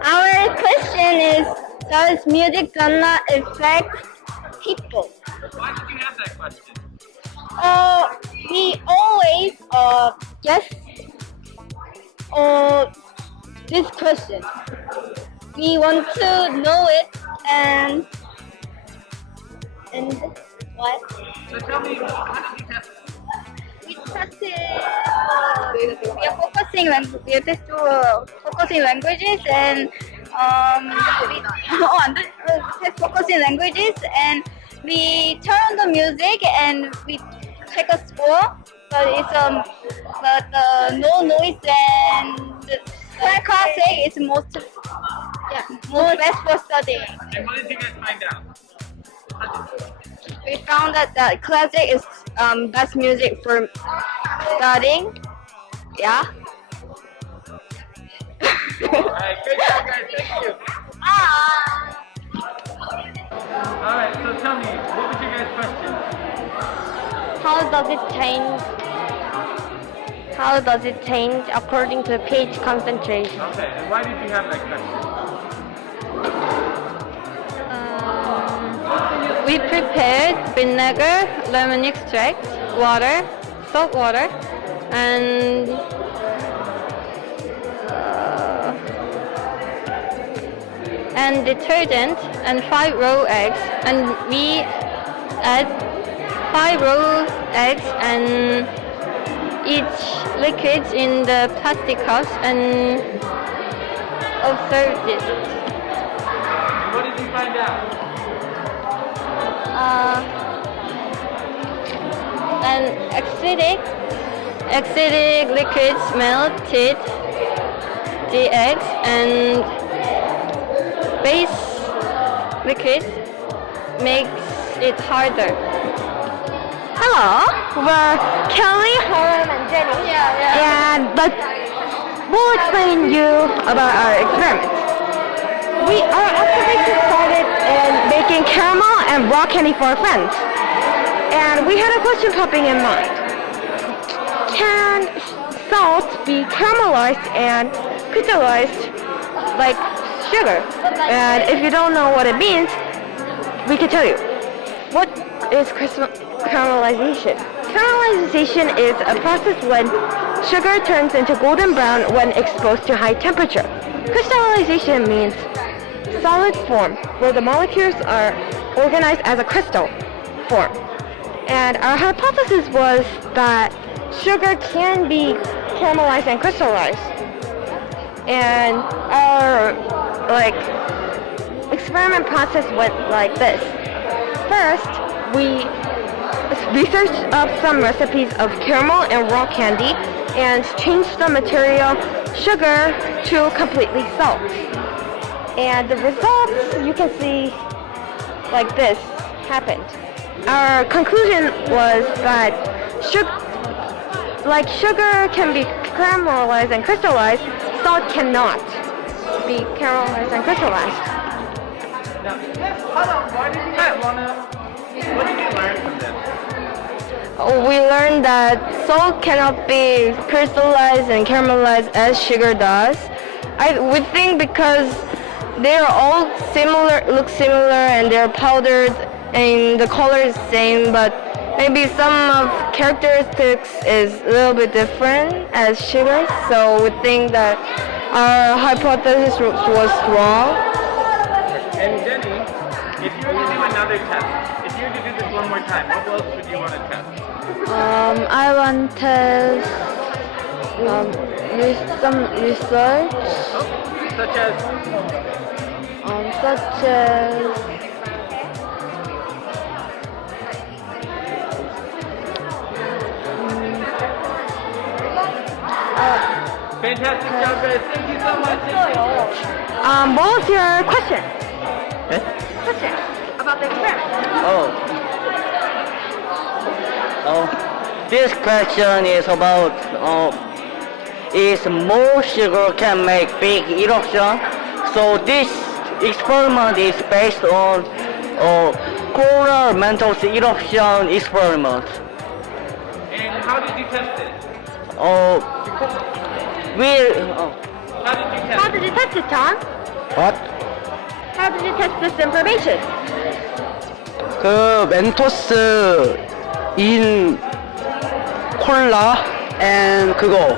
Our question is, does music gonna affect people? Why did you have that question? We always guess this question. We want to know it and what? So tell me, how did you test it? We tested. We are focusing focusing languages and test focusing languages and we turn on the music and we check a score. But it's no noise and the classic is most best for studying. And what did you guys find out? We found that classic is best music for studying. Yeah. Alright, great job guys, thank you. Alright, so tell me, what was your guys' question? How does it change according to page concentration? Okay, and why did you have that question? We prepared vinegar, lemon extract, water, salt water, and detergent and 5 raw eggs, and we add 5 raw eggs and each liquids in the plastic cups and observed it. And what did you find out? And acidic liquids melted the eggs and base liquid makes it harder. Hello, we're Kelly, Harlem, and Jenny. And we'll explain you about our experiment. Our observation started in making caramel and raw candy for our friends. And we had a question popping in mind. Can salt be caramelized and crystallized like sugar? And if you don't know what it means, we can tell you. What is caramelization? Caramelization is a process when sugar turns into golden brown when exposed to high temperature. Crystallization means solid form, where the molecules are organized as a crystal form. And our hypothesis was that sugar can be caramelized and crystallized. And our experiment process went like this. First, we researched up some recipes of caramel and raw candy and changed the material sugar to completely salt. And the results you can see like this happened. Our conclusion was that sugar can be caramelized and crystallized, salt cannot be caramelized and crystallized. Now, why did you guys what did you learn from this? We learned that salt cannot be crystallized and caramelized as sugar does. We think because they're all look similar, and they're powdered, and the color is same, but maybe some of characteristics is a little bit different as sugar. So we think that our hypothesis was wrong. And Jenny, if you were to do another test, if you were to do this one more time, what else would you want to test? I want to some research, Such as? such as Fantastic job, guys. Thank you so much. What was your question? Eh? Question about the experiment. This question is about is more sugar can make big eruption. So this experiment is based on coral mantle eruption experiment. And how did you test it? We How did you test How did you test it, John? what? How did you test this information? 그 멘토스 인 콜라 and 그거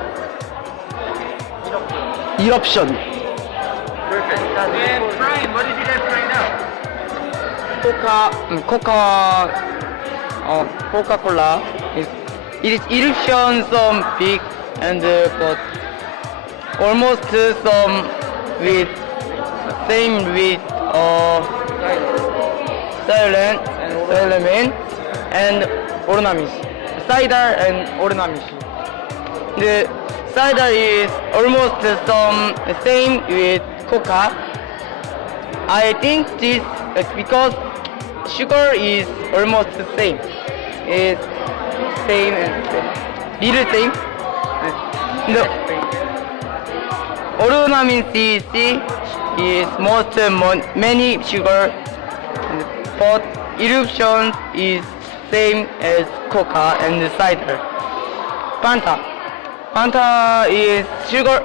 eruption. Perfect. And Brian, what did you guys find out? Coca-Cola is it is eruption some big and but almost some with same with silent and ornaments. Cider and ornaments. The cider is almost some same with coca. I think this because sugar is almost the same. It's same and same. Little same. The ornament is most many sugar, but eruption is same as coca and cider. Fanta is sugar.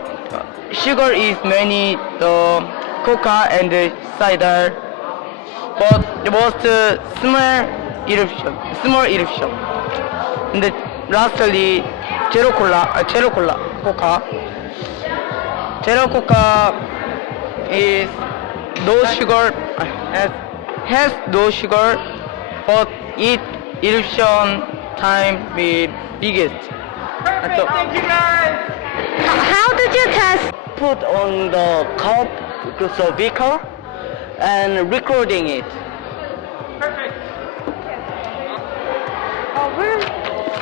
Sugar is many the coca and the cider, but the most small eruption. And lastly, zero coca. Zero coca is no sugar, has no sugar, but it eruption time with biggest. Perfect. Thank you, guys. How did you test? Put on the cup, so beaker, and recording it. Perfect.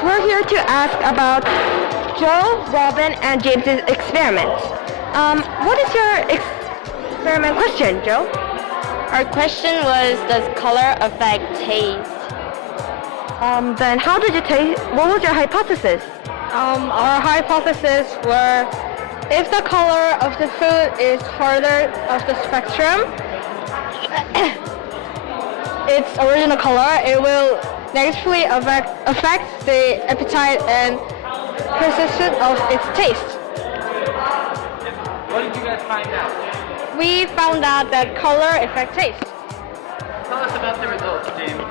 We're here to ask about Joe, Robin, and James's experiment. What is your experiment question, Joe? our question was, does color affect taste? Then how did you taste? What was your hypothesis? Our hypothesis were if the color of the food is harder of the spectrum, its original color, it will negatively affect the appetite and persistence of its taste. What did you guys find out? We found out that color affects taste. Tell us about the results, James.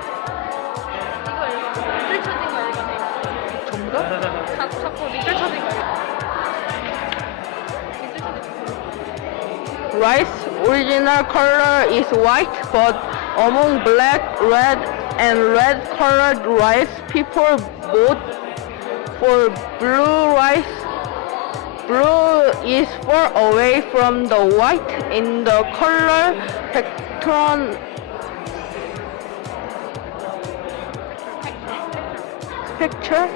Rice original color is white, but among black, red, and red colored rice, people vote for blue rice. Blue is far away from the white in the color spectrum. Spectrum.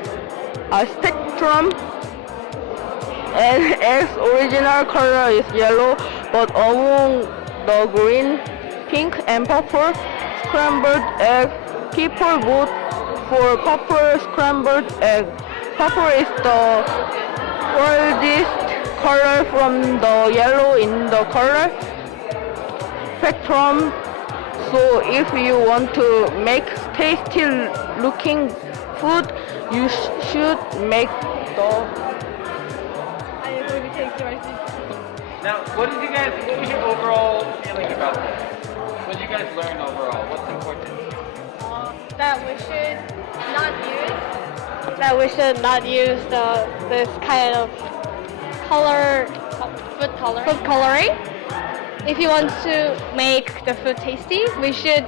And X original color is yellow, but among the green, pink, and purple scrambled egg, people vote for purple scrambled egg. Purple is the furthest color from the yellow in the color spectrum. So if you want to make tasty looking food, you should make the Now, what did you guys, what was your overall feeling about this? What did you guys learn overall? What's important? That we should not use this kind of food coloring. If you want to make the food tasty, we should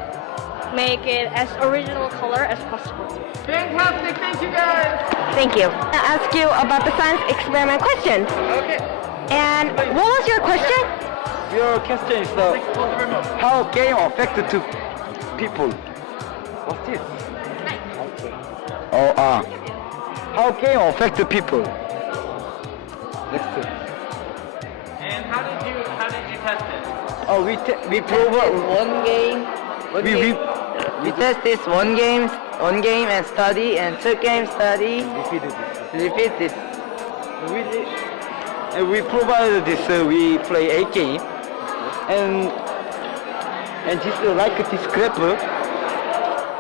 make it as original color as possible. Fantastic, thank you guys! Thank you. I'll ask you about the science experiment question. Okay. And what was your question? Your question is how game affect to people. What's this? Oh, how game affect the people. Next. And how did you test it? Oh, we provide One game. we test this one game and study, and two game study. Repeat this. we provide this. We play 8 game, and this like this graph.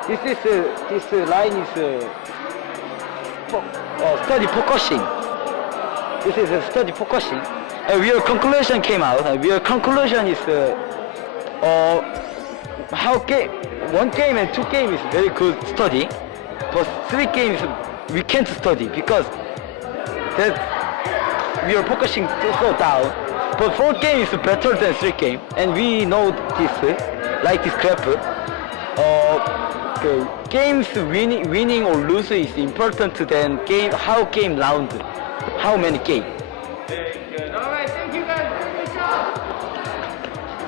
This line is study focusing. This is a study focusing. Your conclusion came out. Your conclusion is how one game and 2 game is very good study, but 3 games we can't study because that we are focusing so down. But 4 games is better than 3 game, and we know this like this graph. The games winning or losing is important than how game round, how many game. Very good. All right, thank you guys. Good job.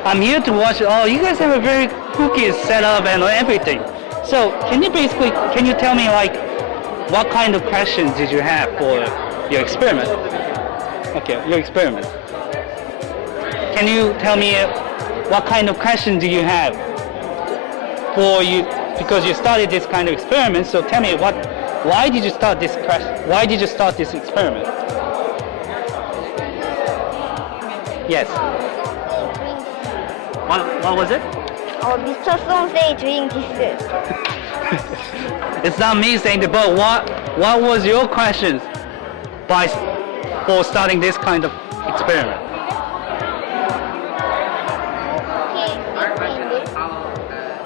I'm here to watch. Oh, you guys have a very cookies set up and everything. So can you tell me like what kind of questions did you have for your experiment? Okay, your experiment. Can you tell me what kind of questions do you have for you? Because you started this kind of experiment, so tell me why did you start this experiment? Yes. What was it? Oh, Mr. Song say doing this. It's not me saying that, but what was your questions for starting this kind of experiment?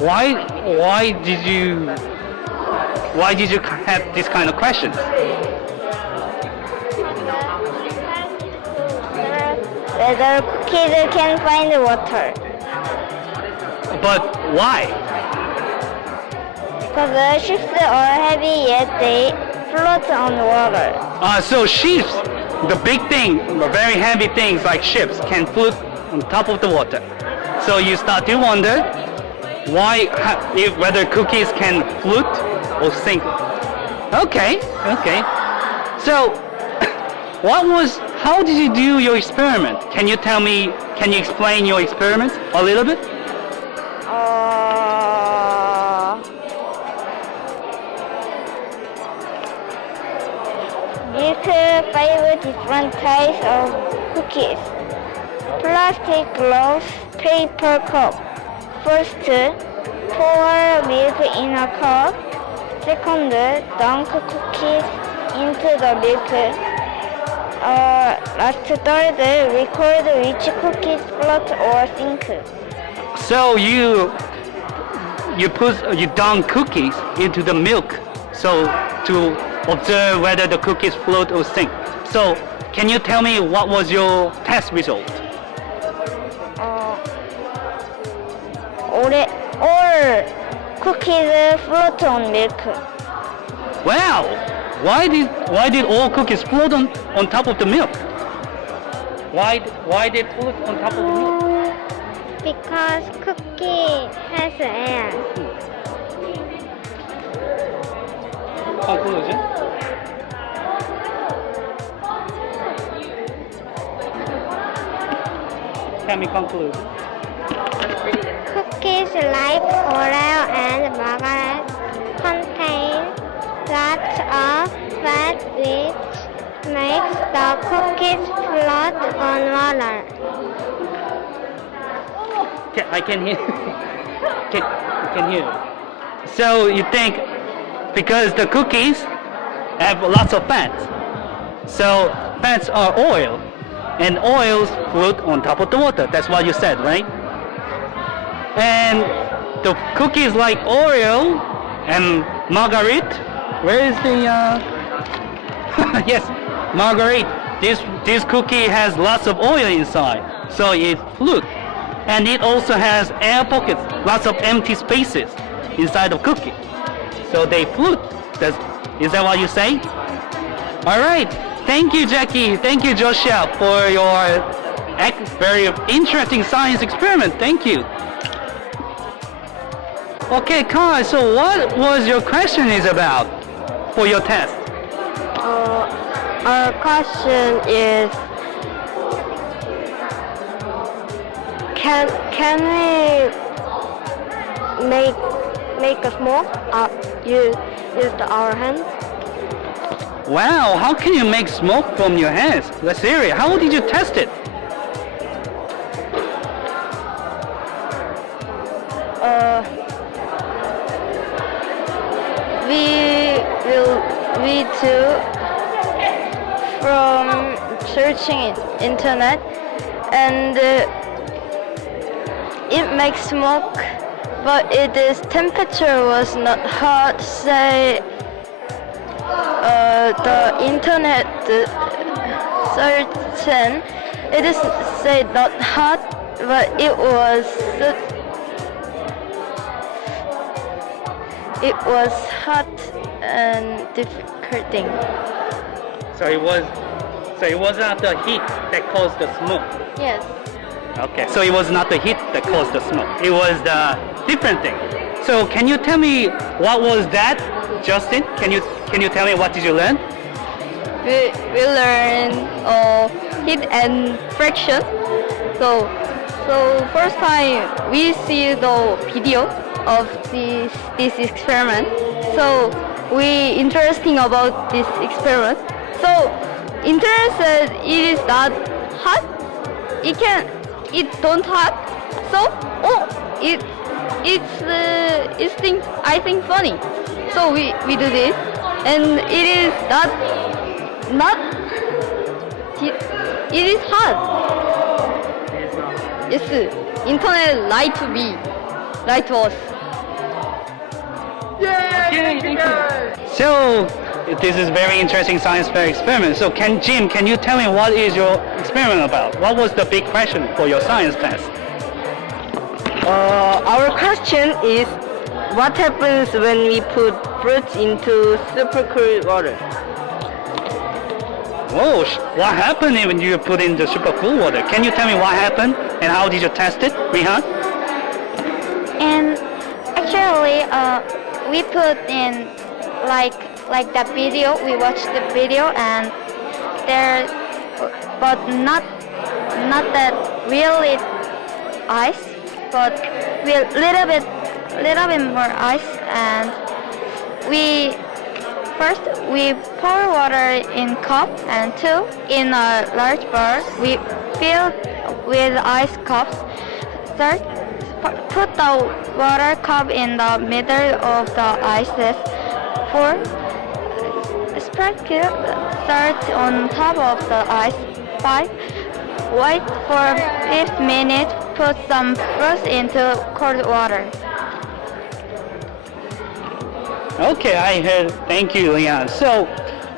Why did you have this kind of questions? Whether kids can find water. But why? Because the ships are heavy yet they float on water. So ships, the big thing, the very heavy things like ships can float on top of the water. So you start to wonder whether cookies can float or sink. Okay. So how did you do your experiment? Can you explain your experiment a little bit? Milk 5 different types of cookies. Plastic glass paper cup. First, pour milk in a cup. Second, dunk cookies into the milk. Last third, record which cookies float or sink. So you dunk cookies into the milk, so to observe whether the cookies float or sink. So can you tell me what was your test result? All cookies float on milk. Wow! Why did all cookies float on top of the milk? Why they float on top of the milk? Because cookie has air. Conclusion? Can we conclude? Cookies like Oreo and margarine contain lots of fat which makes the cookies float on water. I can hear. Can hear. So you think because the cookies have lots of fats, so fats are oil, and oils float on top of the water. That's what you said, right? And the cookies like Oreo and Marguerite. Where is the? Yes, Marguerite. This cookie has lots of oil inside, so it floats. And it also has air pockets, lots of empty spaces inside of cookie. So they float. Is that what you say? All right. Thank you, Jackie. Thank you, Joshua, for your very interesting science experiment. Thank you. Okay, Kai, so what was your question is about for your test? Our question is, can we make a smoke use our hands? Wow, how can you make smoke from your hands? Let's hear it. How did you test it? We do from searching internet, and it makes smoke, but its temperature was not hot. Say the internet certain it is say not hot, but it was hot and difficult thing. So it was not the heat that caused the smoke. Yes. Okay. So it was not the heat that caused the smoke. It was the different thing. So can you tell me what was that, Justin? Can you tell me what did you learn? We learn heat and friction. So first time we see the video of this experiment. So we interesting about this experiment. So internet said it is not hot. It don't hot. So I think funny. So we do this, and it is not it is hot. Yes, internet lied to me, lied to us. So this is very interesting science fair experiment. So Jim, can you tell me what is your experiment about? What was the big question for your science test? Our question is, what happens when we put fruits into super cold water? Whoa, what happened when you put in the super cool water? Can you tell me what happened and how did you test it, Rihan? And actually, we put in like that video. We watched the video, and there, but not that really ice, but with little bit more ice. And we pour water in cup, and two in a large bar. We fill with ice cups. Third, put the water cup in the middle of the ices. Four, sprinkle start on top of the ice. Five, wait for 5 minutes. Put some fruits into cold water. Okay, I heard. Thank you, Leon. So,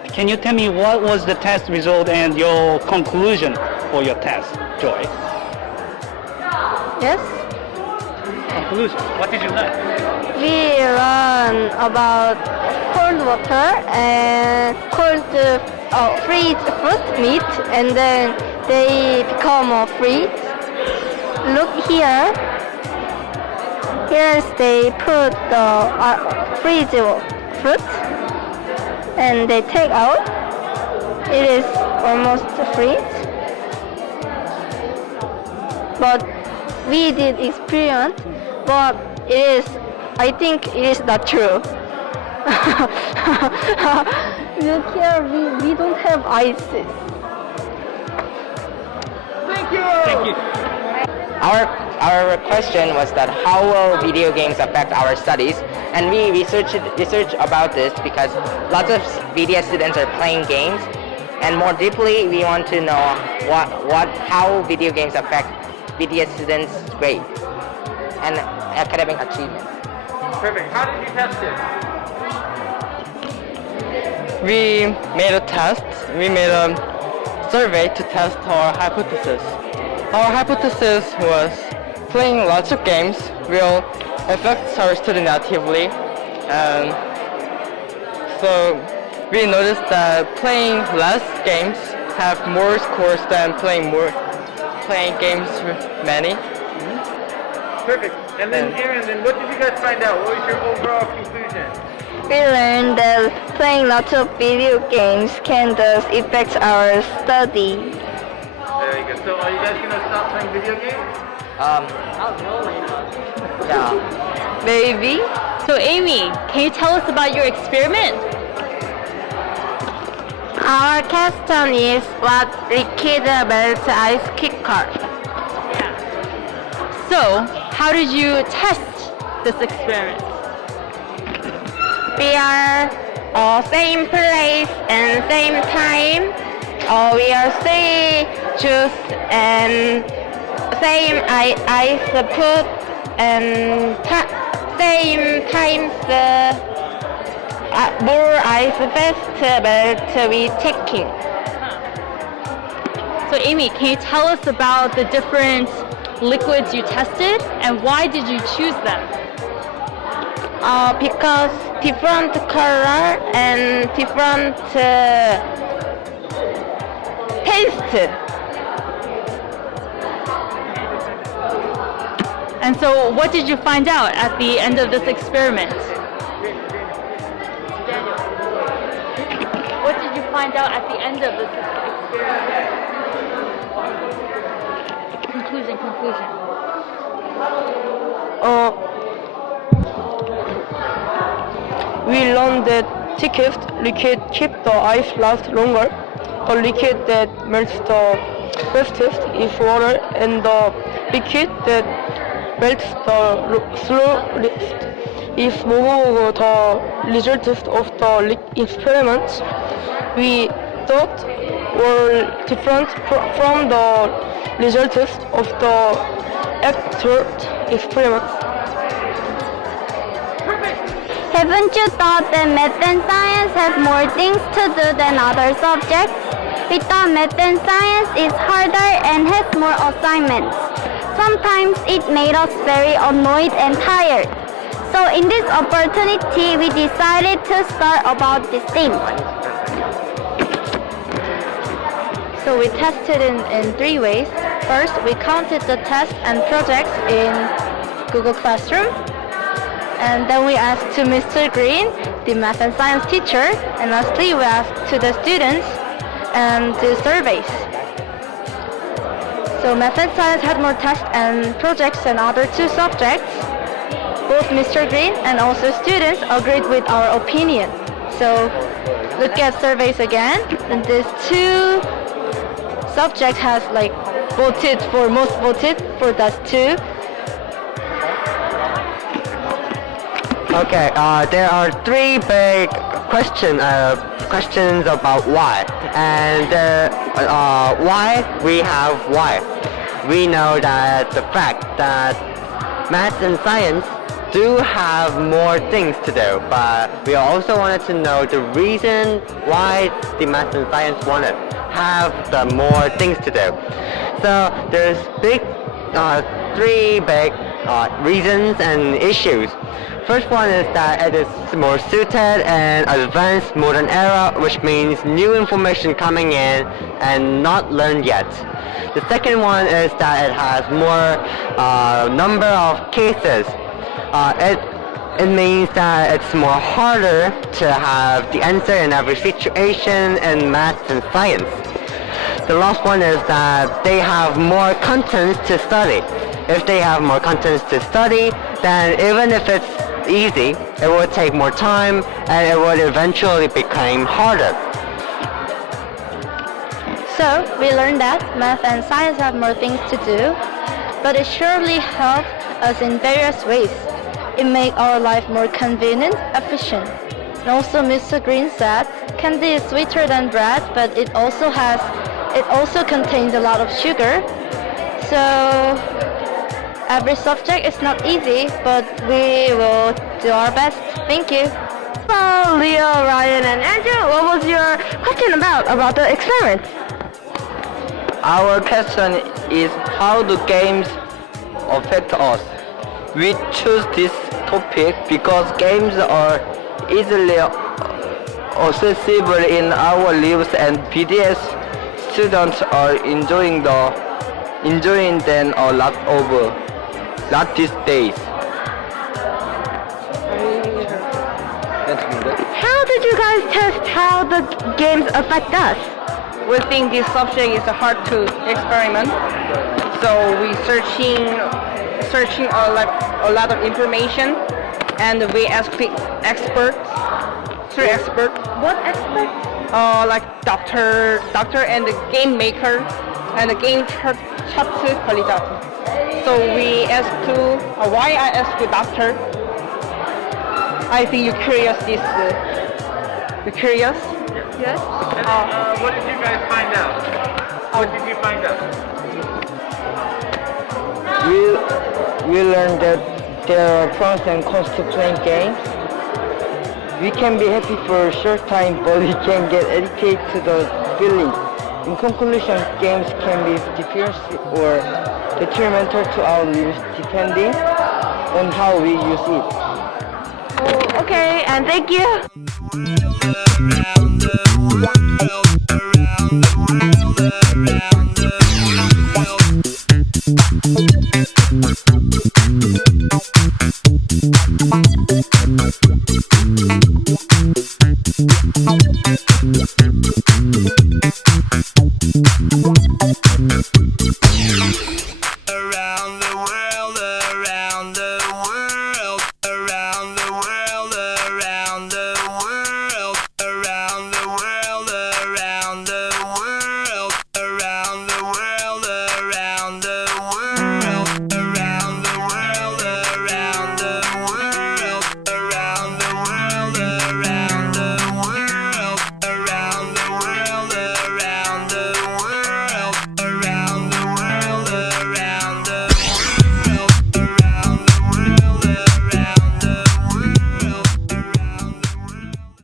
can you tell me what was the test result and your conclusion for your test, Joy? Yes. Conclusion. What did you learn? We learn about cold water and cold freeze fruit meat, and then they become freeze. Look here. Here they put the freeze fruit, and they take out. It is almost freeze, but we did experience, but I think it is not true. Look here, we don't have ices. Thank you. Our question was that how will video games affect our studies, and we researched about this because lots of BDS students are playing games, and more deeply we want to know how video games affect BDS students' grade and academic achievement. Perfect. How did you test it? We made a test. We made a survey to test our hypothesis. Our hypothesis was playing lots of games will affect our student actively, and so we noticed that playing less games have more scores than playing games with many. Perfect. And then Aaron, then what did you guys find out? What was your overall conclusion? We learned that playing lots of video games can thus affect our study. Very good. So are you guys gonna stop playing video games? Yeah. Maybe. So Amy, can you tell us about your experiment? Our question is what liquid melts ice cream? So, how did you test this experiment? We are same place and same time. We are same juice and same ice put and same times more ice fast we taking. So Amy, can you tell us about the different liquids you tested and why did you choose them? Because different color and different taste. And so what did you find out at the end of this experiment? What did you find out at the end of this experiment? Conclusion. We learned that thickest liquid keep the ice last longer. The liquid that melts the fastest is water, and the liquid that melts the slowest is moreover the results of the experiments we thought were different from the results of the actual experiments. Haven't you thought that math and science have more things to do than other subjects? We thought math and science is harder and has more assignments. Sometimes it made us very annoyed and tired. So in this opportunity, we decided to start about this thing. So we tested in 3 ways. First, we counted the tests and projects in Google Classroom. And then we asked to Mr. Green, the math and science teacher. And lastly, we asked to the students and the surveys. So math and science had more tests and projects than other 2 subjects. Both Mr. Green and also students agreed with our opinion. So look at surveys again. And these 2 subject has like voted for most voted for that 2. Okay, there are 3 big questions about why. And why we have why. We know that the fact that math and science do have more things to do, but we also wanted to know the reason why the math and science wanted have the more things to do. So there's 3 big reasons and issues. First one is that it is more suited and advanced modern era, which means new information coming in and not learned yet. The second one is that it has more number of cases. It means that it's more harder to have the answer in every situation in math and science. The last one is that they have more contents to study. If they have more contents to study, then even if it's easy, it will take more time and it will eventually become harder. So we learned that math and science have more things to do, but it surely helps us in various ways. It makes our life more convenient, efficient. And also Mr. Green said, candy is sweeter than bread, but it also contains a lot of sugar. So every subject is not easy, but we will do our best. Thank you. Hello, Leo, Ryan, and Andrew. What was your question about the experiment? Our question is how do games affect us? We choose this topic because games are easily accessible in our lives, and BDS students are enjoying them a lot these days. How did you guys test how the games affect us? We think this subject is hard to experiment, so we searching a lot of information, and we ask the experts, three experts, What expert? like doctor and the game maker and the game chapter quality. So we ask to why I ask the doctor. I think you're curious this. You curious? Yes. And what did you guys find out? What did you find out? We learned that there are pros and cons to playing games. We can be happy for a short time, but we can get addicted to the feeling. In conclusion, games can be defensive or detrimental to our lives depending on how we use it. Okay, and thank you. Round the